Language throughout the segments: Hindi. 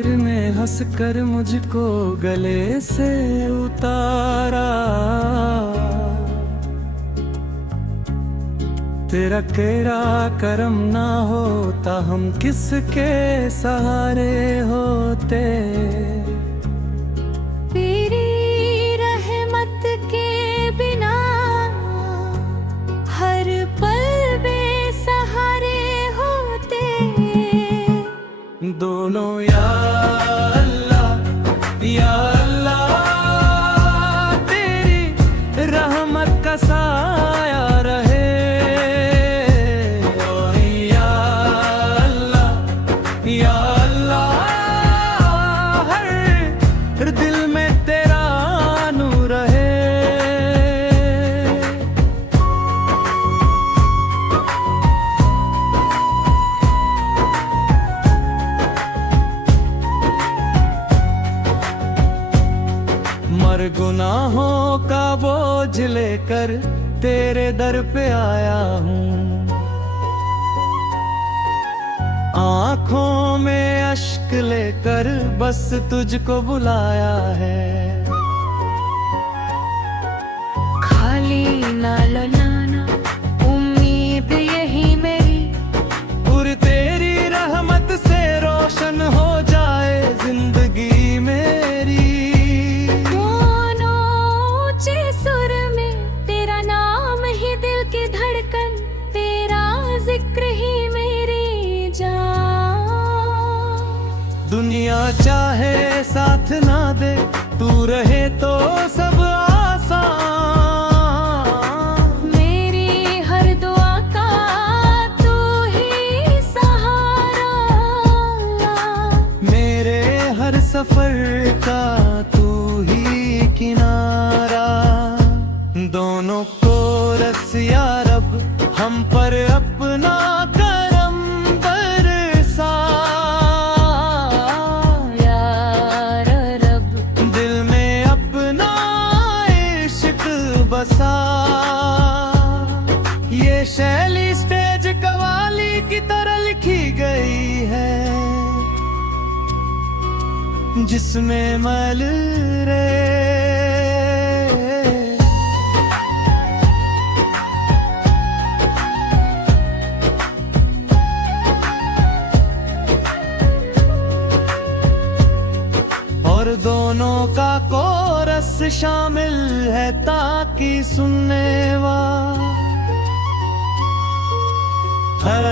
तकदीर ने हंस कर मुझको गले से उतारा। तेरा केरा करम ना होता हम किसके सहारे होते। तेरी रहमत के बिना हर पल बेसहारे होते। दोनों या अल्लाह या अल्लाह, तेरी रहमत का साया रहे। या अल्लाह या अल्लाह, हर दिल में तेरा नूर रहे। मर गुनाहों का बोझ लेकर तेरे दर पे आया हूँ। आँखों में अश्क लेकर बस तुझको बुलाया है। खाली ना लौटाना उम्मीद यही मेरी, और तेरी रहमत से रोशन हो जाए जिंदगी मेरी। दोनों ऊंचे सुर में तेरा नाम ही दिल की धड़कन, तेरा जिक्र ही मेरी जान। दुनिया चाहे साथ ना दे, तू रहे तो सब आसान। मेरी हर दुआ का तू ही सहारा, मेरे हर सफर का तू ही किनारा। दोनों को रस या रब हम पर अपना करम बरसा। यार रब दिल में अपना इश्क बसा। ये शैली स्टेज कवाली की तरह लिखी गई है, जिसमें मल रे। और दोनों का कोरस शामिल है ताकि सुनने वाला हर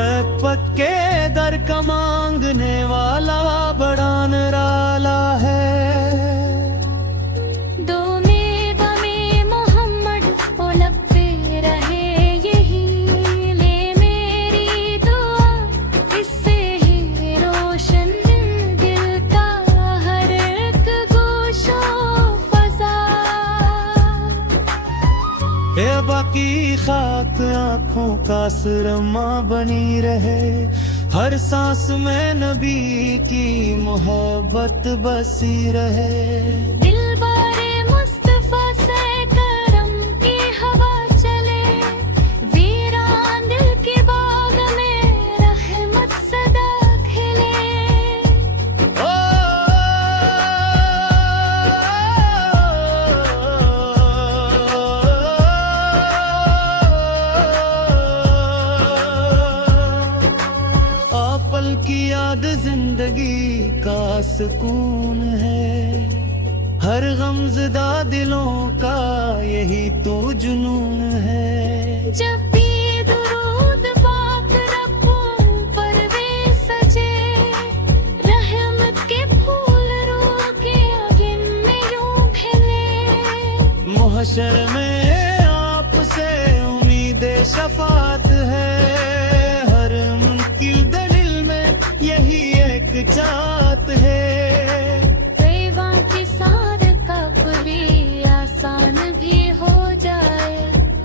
पक्के दर का मांगने वाला बड़ा निराला है। दो में गमे मोहम्मद ओ लब पे रहे यही, ले मेरी दुआ इससे ही रोशन दिल का हर एक गोशो फजा। ए बाकी खाक आँखों का सुरमा बनी रहे, हर सांस में नबी की मोहब्बत बसी रहे। दिल बारे मुस्तफा से करम की हवा चले, वीरान दिल के बाग में रहमत सदा खिले। ओ पल की याद जिंदगी का सुकून है, हर गमज़दा दिलों का यही तो जुनून है। जब भी दुरूद पाक रब्बों पर वे सजे, रहमत के फूल रूह के आंगन में यूं खिले। मुहशर में आपसे उम्मीद शफात है, हर मुनकिल दलिल में यही एक चाहत है। रेवा के साथ कब भी आसान भी हो जाए,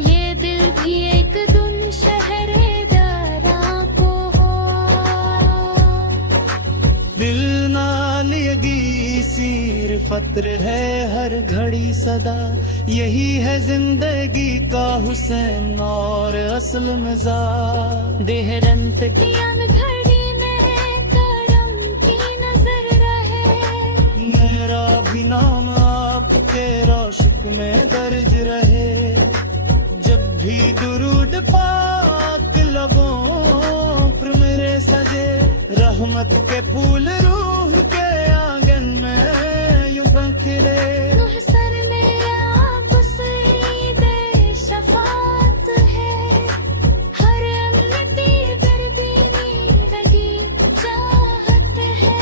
ये दिल भी एक दुन शहरे दारा को हो। दिल नाल यगी सीर फत्र है हर घड़ी सदा, यही है जिंदगी का हुसैन और असल मिजाज। देहरंत की घड़ी में करम की नजर रहे, के फूल रूह के आंगन में यूं खिले। रूह सर ने आप दे शफात है, हर अमती दरदीनी लगी चाहत है।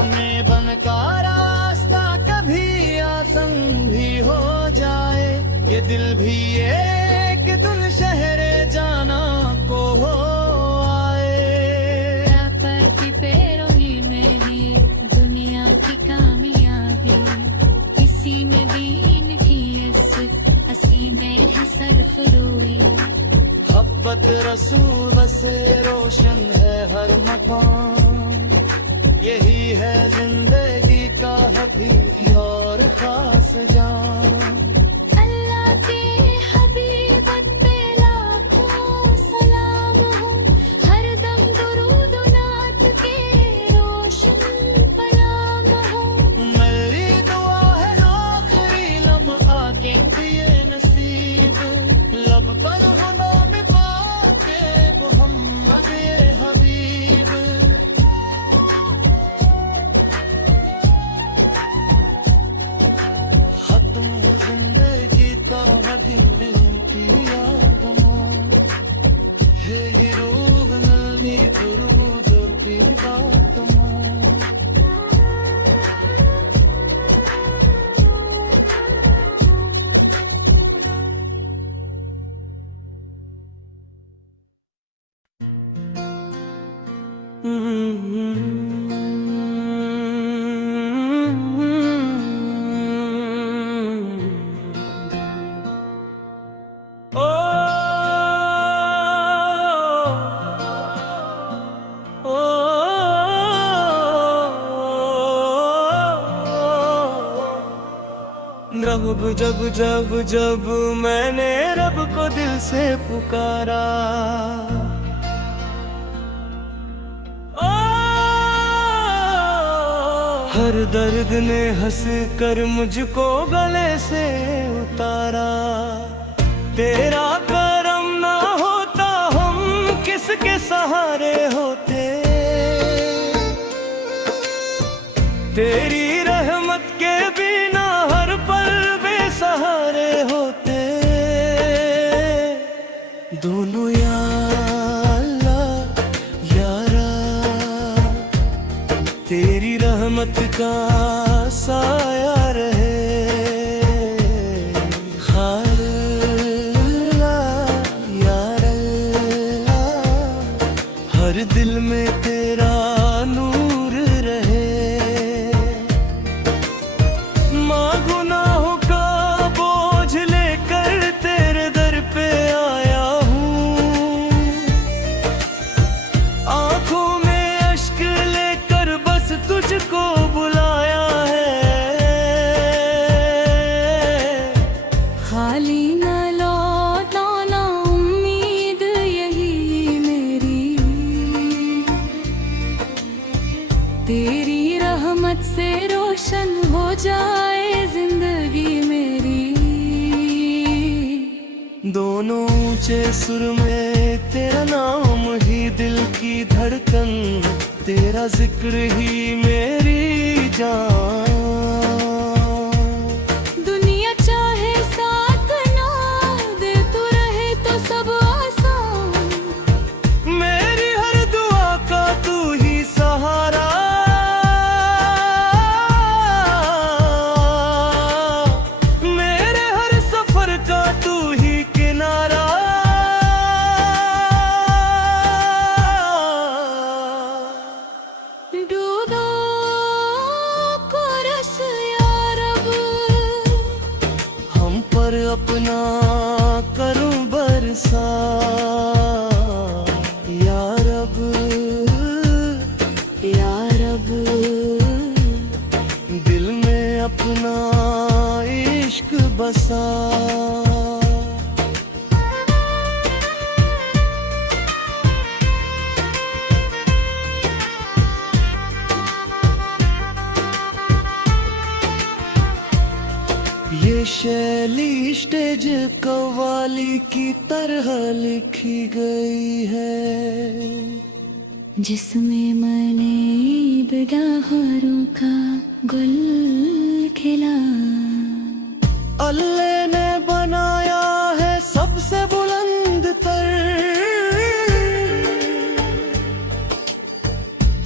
उन्हें बन का रास्ता कभी आसन भी हो जाए, ये दिल भी एक दिन शहरे जाना को हो आए। रापर की पैरोही में ही दुनिया की कामयाबी, इसी में दीन की इज्जत, हंसी में है सरफरोही। मोहब्बत रसूल बसे रोशन है हर मकान, यही है जिंदगी का हबीब और खास जान। अल्लाह के हबीबत पे लाखों सलाम हो, हर दम दुरूद नात के रोशन पनाम हो। मेरी दुआ है आखिरी लम्हा के दिए नसीब, लब पर हो नाम पाके मोहम्मद ये हबीब। खत्म हो जिंदगी का दिन की यादों, है ये रूह नली दुरूद की बातों। रब जब जब जब मैंने रब को दिल से पुकारा, हर दर्द ने हंस कर मुझको गले से उतारा। तेरा करम ना होता हम किसके सहारे होते, तेरी रहमत के बिना हर पल बेसहारे होते। दोनों या अल्लाह यारा, तेरी रहमत का साया रहे। यार अल्लाह, हर दिल में तेरा नूर रहे। माँ गुनाहों का बोझ लेकर तेरे दर पे आया हूँ, आंखों में अश्क लेकर बस तुझको बुलाया है। खाली न लौटाना उम्मीद यही मेरी, तेरी रहमत से रोशन हो जाए जिंदगी मेरी। दोनों ऊंचे सुर में तेरा नाम ही दिल की धड़कन, तेरा जिक्र ही मेरी जान। दुनिया चाहे साथ ना दे, तू रहे तो सब आसान। मेरी हर दुआ का तू ही सहारा, मेरे हर सफर का तू ही किनारा। डूबो को रस या शैली स्टेज कव्वाली की तरह लिखी गई है, जिसमें मने बिदाहरों का गुल खिला। अल्लाह ने बनाया है सबसे बुलंद तर,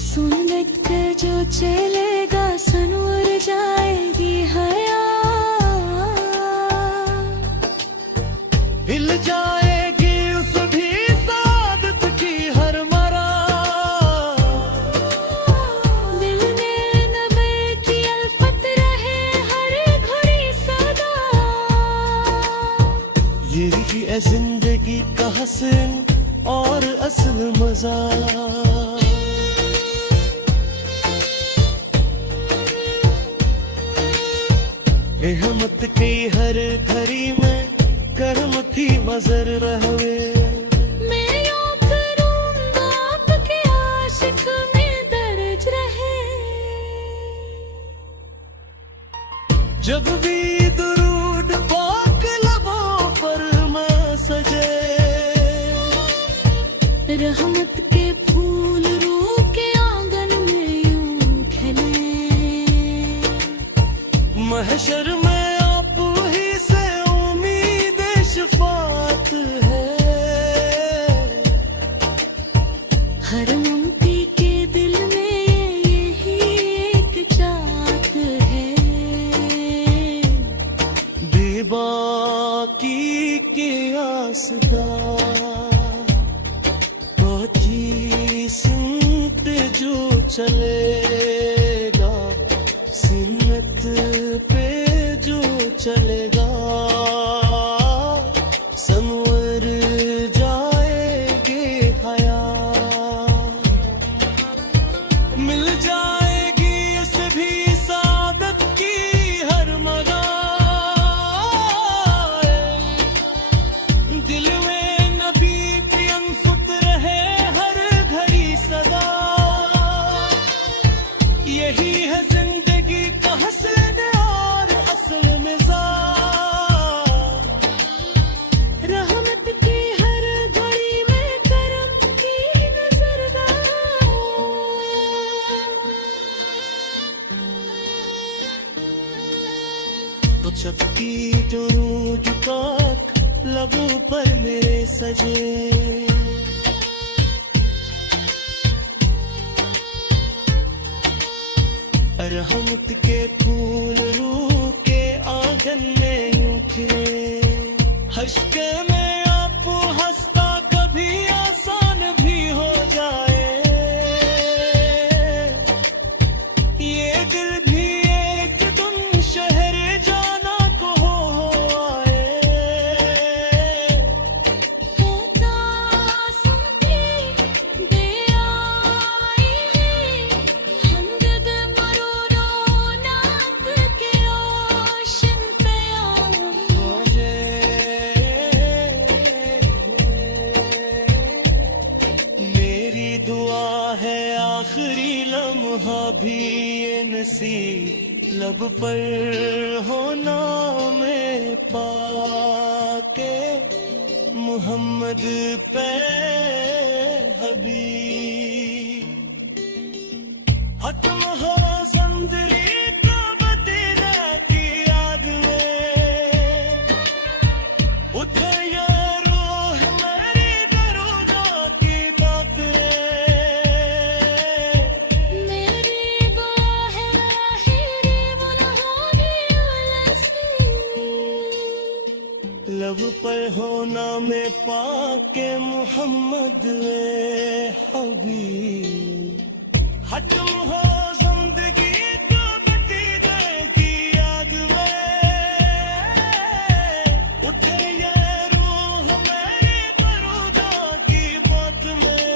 सुन्नत का जो चलेगा सनवर जाएगी हया। हिल जाएगी उस भी सादत की हर मरा, दिल ने नबी की अल्फत रहे हर घड़ी सदा। यही है जिंदगी का हसन और असल मजा। रहमत की हर घड़ी में करमती मजर रहवे। मैं यूं करूंगा आपके आशिक में दर्ज रहे। जब भी दुरूद पाक लबों पर मैं सजे, रहमत के फूल रूह के आंगन में यूं खिले। महशर में आप ही से उम्मीद शफात है। हर मुमती के दिल में यही एक चाहत है, बेबाकी के आसदा बाकी सुनते जो चलेगा, सिन्नत पे जो चलेगा, संवर जाएगे हया। मिल जाएगी इस भी सादत की हर मरा, दिल में नबी की अनफुत रहे हर घड़ी सदा। यही है जिंदगी का हसन और असल मिजाज। रहमत की हर घड़ी में करम की नजरदार। तो चपकी जो रूज पाक लबों पर मेरे सजे, रहमत के फूल रूह के आंगन में यूं खिले। हश्क में आप हंसता कभी आसान भी हो जाए, ये दिल भी एक दिन शहर जाना को हो आए। होता सुनती दे आई है, हमदर्द मरूरो नात के ओशन पे आऊं। मुझे मेरी दुआ है आखिरी लम्हा भी ये नसीब लब पर होना में पाके मोहम्मद पे हबीब। हतम हो ज़ंदरी का बदला की याद में, उठे ये रूह मेरी दरूदों की बात रे। मेरी दुआ है आखिरी मुनहानी उलसी। लब पर होना में पाके मोहम्मद वे हबीब। हतम हो ज़िंदगी का बदीदे की याद में, उठे ये रूह मेरी दरूदों की बात में।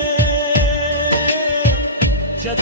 जब